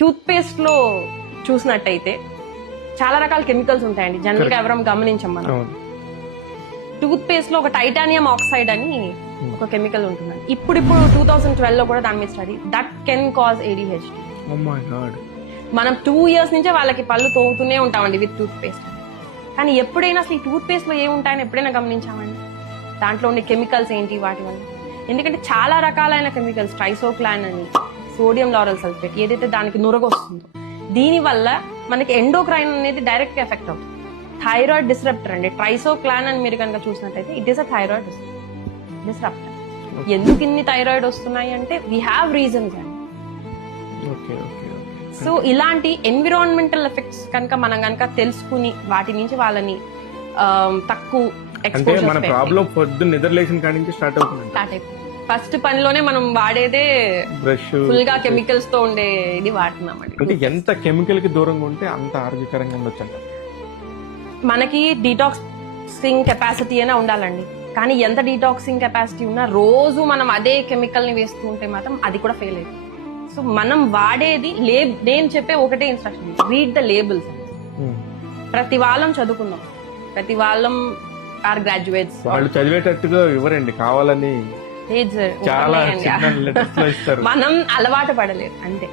Tooth paste లో చూసినట్టయితే చాలా రకాల కెమికల్స్ ఉంటాయండి. జనరల్ గా ఎవరం గమనించాం మనం. టూత్ పేస్ట్ లో ఒక టైటానియం ఆక్సైడ్ అని ఒక కెమికల్ ఉంటుందండి. ఇప్పుడు 2012 లో కూడా దాని మీద study that can cause ADHD. మనం 2 years నుంచే వాళ్ళకి పళ్ళు తోముతూనే ఉంటామండి విత్ టూత్ పేస్ట్. కానీ ఎప్పుడైనా అసలు ఈ టూత్ పేస్ట్ లో ఏముంటాయని ఎప్పుడైనా గమనించామండి? దాంట్లో ఉండే కెమికల్స్ ఏంటి వాటి వల్ల? ఎందుకంటే చాలా రకాలైన కెమికల్స్, ట్రైసోక్లాన్ అని, సోడియం లారల్ సల్ఫేట్, ఏదైతే దానికి నురగొస్తుందో దీని వల్ల మనకి ఎండోక్రైన్ అనేది డైరెక్ట్ గా ఎఫెక్ట్ అవుతుంది. థైరాయిడ్ డిస్రప్టర్ అండి. ట్రైసోక్లాన్ అని మీరు కనుక చూసినట్టయితే it is a thyroid disruptor. ఎందుకు ఇన్ని థైరాయిడ్ వస్తున్నాయి అంటే వీ హ్యావ్ రీజన్స్ అండి. సో ఇలాంటి ఎన్విరాన్మెంటల్ ఎఫెక్ట్స్ కనుక మనం కనుక తెలుసుకుని వాటి నుంచి వాళ్ళని తక్కువ స్టార్ట్ అయిపోతుంది. ఫస్ట్ పనిలోనే మనం వాడేదే బ్రష్, ఫుల్ గా కెమికల్స్ తో ఉండే ఇది వాడుతున్నాం అండి. అంటే ఎంత కెమికల్ కి దూరంగా ఉంటే అంత ఆరోగ్యకరంగా ఉండొచ్చు అంట. మనకి డీటాక్సింగ్ కెపాసిటీ అయినా ఉండాలండి. కానీ ఎంత డీటాక్సింగ్ కెపాసిటీ ఉన్నా రోజు మనం అదే కెమికల్ ని వేస్తూ ఉంటే మాత్రం అది కూడా ఫెయిల్ అవుతుంది. సో మనం వాడేది నేను చెప్పే ఒకటే ఇన్స్ట్రక్షన్, రీడ్ ద లేబుల్స్. ప్రతి వాళ్ళం చదువుకున్నాం, ప్రతి వాళ్ళం ఆర్ గ్రాడ్యుయేట్స్. వాళ్ళు చదివేటట్టుగా ఇవ్వరండి, కావాలని చాలా మనం అలవాటు పడలేదు అంతే.